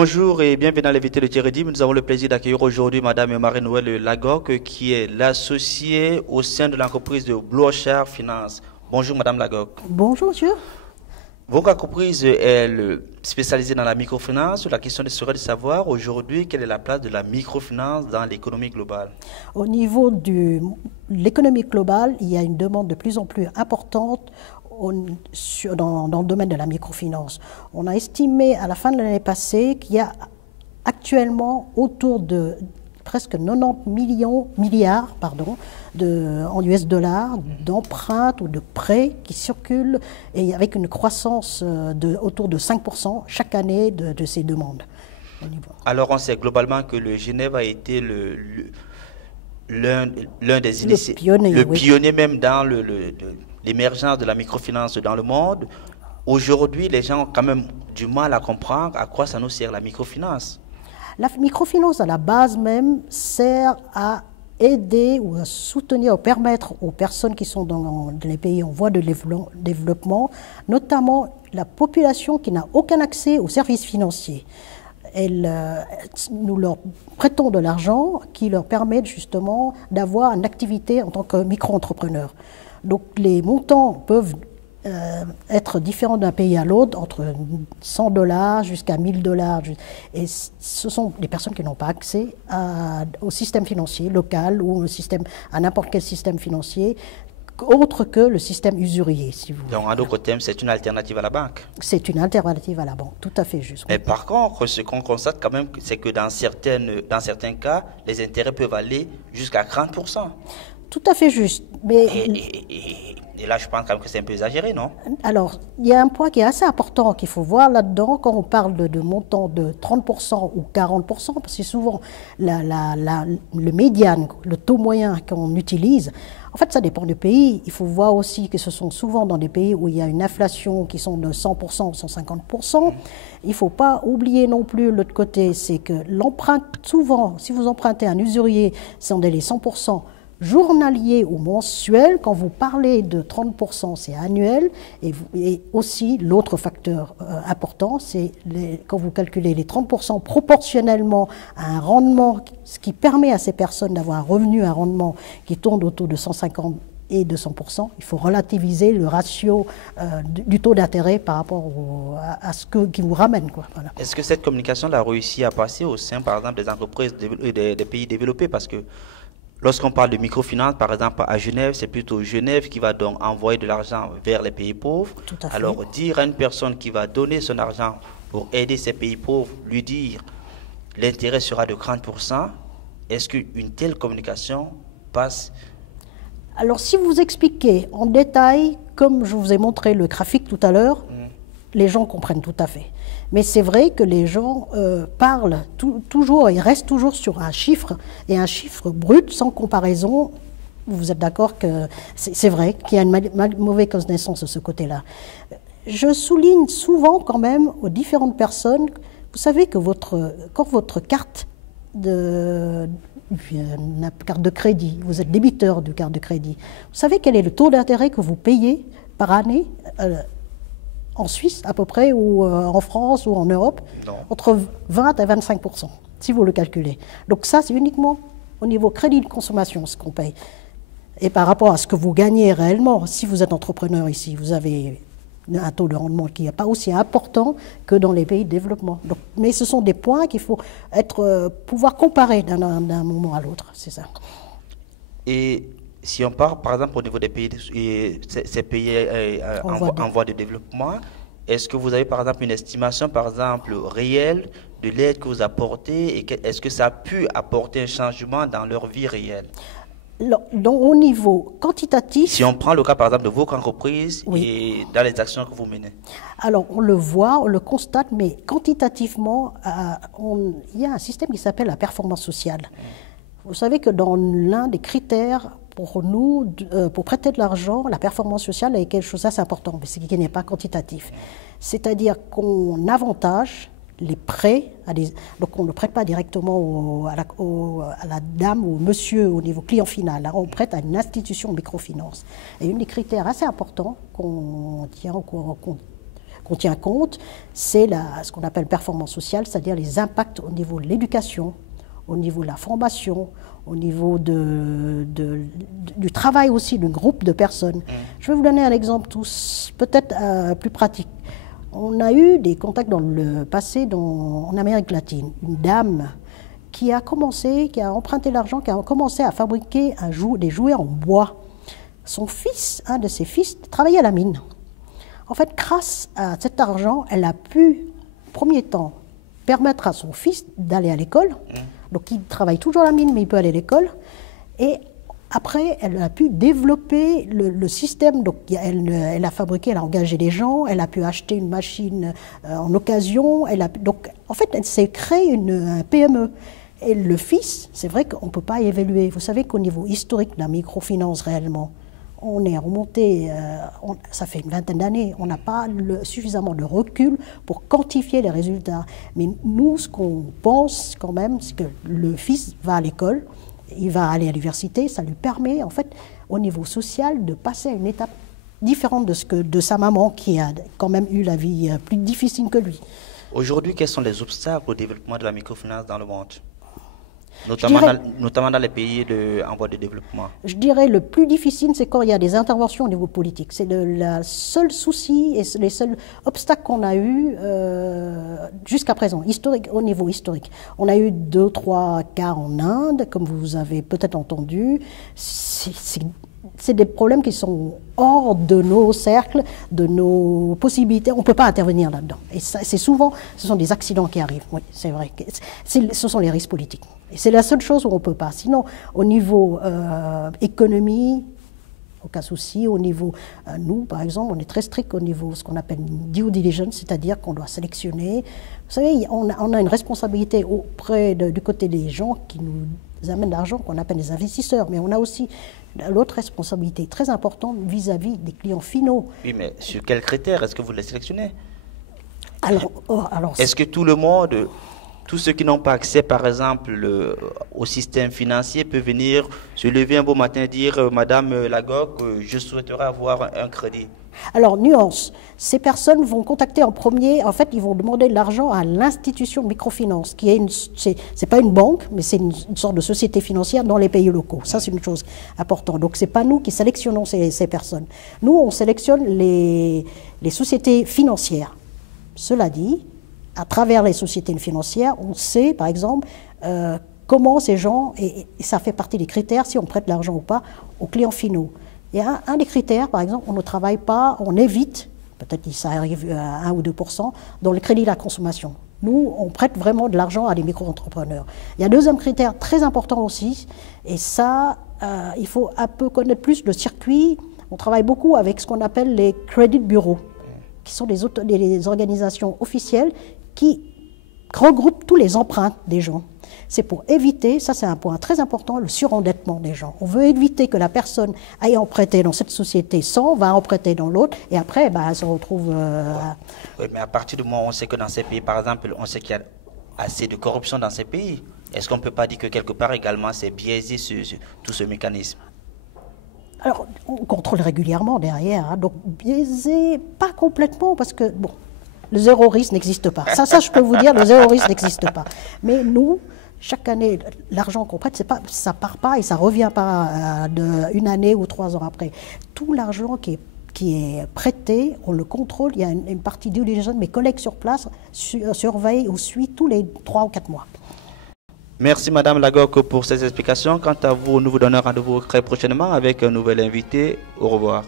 Bonjour et bienvenue dans l'invité de Thierry Dim. Nous avons le plaisir d'accueillir aujourd'hui Madame Marie-Noëlle Lagocque, qui est l'associée au sein de l'entreprise de Blueshare Finance. Bonjour Madame Lagocque. Bonjour monsieur. Votre entreprise est spécialisée dans la microfinance. La question serait de savoir aujourd'hui quelle est la place de la microfinance dans l'économie globale. Au niveau de l'économie globale, il y a une demande de plus en plus importante dans le domaine de la microfinance. On a estimé à la fin de l'année passée qu'il y a actuellement autour de presque 90 milliards en US dollars d'emprunts ou de prêts qui circulent et avec une croissance autour de 5% chaque année de ces demandes. Alors on sait globalement que le Genève a été l'un des initiés, le pionnier même dans l'émergence de la microfinance dans le monde. Aujourd'hui, les gens ont quand même du mal à comprendre à quoi ça nous sert la microfinance. La microfinance, à la base même, sert à aider ou à soutenir, ou permettre aux personnes qui sont dans les pays en voie de développement, notamment la population qui n'a aucun accès aux services financiers. Nous leur prêtons de l'argent qui leur permet justement d'avoir une activité en tant que micro-entrepreneur. Donc les montants peuvent être différents d'un pays à l'autre, entre $100 jusqu'à $1000. Et ce sont des personnes qui n'ont pas accès au système financier local ou à n'importe quel système financier, autre que le système usurier, si vous voulez. Donc, en d'autres termes, c'est une alternative à la banque. C'est une alternative à la banque, tout à fait juste. Mais par contre, ce qu'on constate quand même, c'est que dans certains cas, les intérêts peuvent aller jusqu'à 30%. Tout à fait juste. Mais et là, je pense quand même que c'est un peu exagéré, non? Alors, il y a un point qui est assez important qu'il faut voir là-dedans quand on parle de montants de 30% ou 40%, parce que souvent, le médiane, le taux moyen qu'on utilise, en fait, ça dépend du pays. Il faut voir aussi que ce sont souvent dans des pays où il y a une inflation qui sont de 100% ou 150%. Il ne faut pas oublier non plus l'autre côté, c'est que l'emprunt, souvent, si vous empruntez un usurier, c'est en délai 100%. Journalier ou mensuel, quand vous parlez de 30%, c'est annuel. Et aussi, l'autre facteur important, c'est quand vous calculez les 30% proportionnellement à un rendement, ce qui permet à ces personnes d'avoir un revenu, un rendement qui tourne autour de 150 et 200%. Il faut relativiser le ratio du taux d'intérêt par rapport à ce qui vous ramène. Voilà. Est-ce que cette communication a réussi à passer au sein, par exemple, des entreprises des pays développés? Parce que lorsqu'on parle de microfinance, par exemple, à Genève, c'est plutôt Genève qui va donc envoyer de l'argent vers les pays pauvres. Tout à fait. Alors, dire à une personne qui va donner son argent pour aider ces pays pauvres, lui dire l'intérêt sera de 30%, est-ce qu'une telle communication passe? Alors, si vous expliquez en détail, comme je vous ai montré le graphique tout à l'heure, les gens comprennent tout à fait. Mais c'est vrai que les gens parlent toujours, ils restent toujours sur un chiffre, et un chiffre brut, sans comparaison. Vous êtes d'accord que c'est vrai qu'il y a une mauvaise connaissance de ce côté-là. Je souligne souvent quand même aux différentes personnes, vous savez que quand votre carte de crédit, vous êtes débiteur de carte de crédit, vous savez quel est le taux d'intérêt que vous payez par année en Suisse à peu près, ou en France ou en Europe? Non. Entre 20 et 25%, si vous le calculez. Donc ça, c'est uniquement au niveau crédit de consommation ce qu'on paye. Et par rapport à ce que vous gagnez réellement, si vous êtes entrepreneur ici, vous avez un taux de rendement qui n'est pas aussi important que dans les pays de développement. Donc, mais ce sont des points qu'il faut pouvoir comparer d'un moment à l'autre, c'est ça. Et si on part, par exemple, au niveau des pays, ces pays en voie de développement, est-ce que vous avez, par exemple, une estimation, par exemple, réelle de l'aide que vous apportez, et est-ce que ça a pu apporter un changement dans leur vie réelle? Donc, au niveau quantitatif... Si on prend le cas, par exemple, de votre entreprise, oui, et dans les actions que vous menez. Alors, on le voit, on le constate, mais quantitativement, il y a un système qui s'appelle la performance sociale. Vous savez que dans l'un des critères pour nous, pour prêter de l'argent, la performance sociale est quelque chose d'assez important, mais ce qui n'est pas quantitatif. C'est-à-dire qu'on avantage les prêts, donc on ne prête pas directement à la dame ou au monsieur au niveau client final, là, on prête à une institution microfinance. Et un des critères assez importants qu'on qu'on tient compte, c'est ce qu'on appelle performance sociale, c'est-à-dire les impacts au niveau de l'éducation, au niveau de la formation, au niveau du travail aussi d'un groupe de personnes. Je vais vous donner un exemple peut-être plus pratique. On a eu des contacts dans le passé en Amérique latine. Une dame qui a emprunté l'argent, qui a commencé à fabriquer des jouets en bois. Son fils, un de ses fils, travaillait à la mine. En fait, grâce à cet argent, elle a pu, au premier temps, permettre à son fils d'aller à l'école. Donc, il travaille toujours à la mine, mais il peut aller à l'école. Et après, elle a pu développer le système. Donc, elle a fabriqué, elle a engagé des gens, elle a pu acheter une machine en occasion. Donc, en fait, elle s'est créée un PME. Et le fils, c'est vrai qu'on ne peut pas évaluer. Vous savez qu'au niveau historique de la microfinance réellement, on est remonté, ça fait une vingtaine d'années, on n'a pas suffisamment de recul pour quantifier les résultats. Mais nous, ce qu'on pense quand même, c'est que le fils va à l'école, il va aller à l'université, ça lui permet en fait au niveau social de passer à une étape différente de sa maman qui a quand même eu la vie plus difficile que lui. Aujourd'hui, quels sont les obstacles au développement de la microfinance dans le monde ? Notamment dans les pays en voie de développement. Je dirais le plus difficile, c'est quand il y a des interventions au niveau politique. C'est le seul souci et les seuls obstacles qu'on a eus jusqu'à présent, au niveau historique. On a eu 2-3 cas en Inde, comme vous avez peut-être entendu. C'est des problèmes qui sont hors de nos cercles, de nos possibilités. On ne peut pas intervenir là-dedans. Et ce sont des accidents qui arrivent. Oui, c'est vrai. Ce sont les risques politiques. Et c'est la seule chose où on ne peut pas. Sinon, au niveau économie, aucun souci. Au niveau, nous, par exemple, on est très strict au niveau ce qu'on appelle due diligence, c'est-à-dire qu'on doit sélectionner. Vous savez, on a une responsabilité du côté des gens qui nous amènent de l'argent, qu'on appelle les investisseurs. Mais on a aussi l'autre responsabilité très importante vis-à-vis des clients finaux. Oui, mais sur quels critères est-ce que vous les sélectionnez ? Alors, est-ce que tout le monde, tous ceux qui n'ont pas accès, par exemple, au système financier, peuvent venir se lever un beau matin et dire « Madame Lagoc, je souhaiterais avoir un crédit ». Alors, nuance, ces personnes vont contacter en premier, en fait, ils vont demander de l'argent à l'institution de microfinance, qui est c'est pas une banque, mais c'est une sorte de société financière dans les pays locaux. Ça, c'est une chose importante. Donc, c'est pas nous qui sélectionnons ces personnes. Nous, on sélectionne les sociétés financières. Cela dit, à travers les sociétés financières, on sait, par exemple, comment ces gens, et ça fait partie des critères, si on prête l'argent ou pas, aux clients finaux. Il y a un des critères, par exemple, on ne travaille pas, on évite, peut-être que ça arrive à 1 ou 2%, dans le crédit à la consommation. Nous, on prête vraiment de l'argent à des micro-entrepreneurs. Il y a un deuxième critère très important aussi, et ça, il faut un peu connaître plus le circuit. On travaille beaucoup avec ce qu'on appelle les credit bureaux, qui sont des organisations officielles qui regroupent tous les emprunts des gens. C'est pour éviter, ça c'est un point très important, le surendettement des gens. On veut éviter que la personne aille emprunter dans cette société 100, va emprunter dans l'autre, et après, elle se retrouve... Oui, mais à partir du moment où on sait que dans ces pays, par exemple, on sait qu'il y a assez de corruption dans ces pays, est-ce qu'on ne peut pas dire que quelque part également c'est biaisé tout ce mécanisme ? Alors, on contrôle régulièrement derrière, hein, donc biaisé, pas complètement, parce que, bon, le zéro risque n'existe pas. Ça, je peux vous dire, le zéro risque n'existe pas. Mais nous, chaque année, l'argent qu'on prête, ça part pas et ça revient pas une année ou 3 ans après. Tout l'argent qui est prêté, on le contrôle. Il y a une partie due diligence, mes collègues sur place surveillent ou suivent tous les 3 ou 4 mois. Merci Madame Lagoc pour ces explications. Quant à vous, nous vous donnons rendez-vous très prochainement avec un nouvel invité. Au revoir.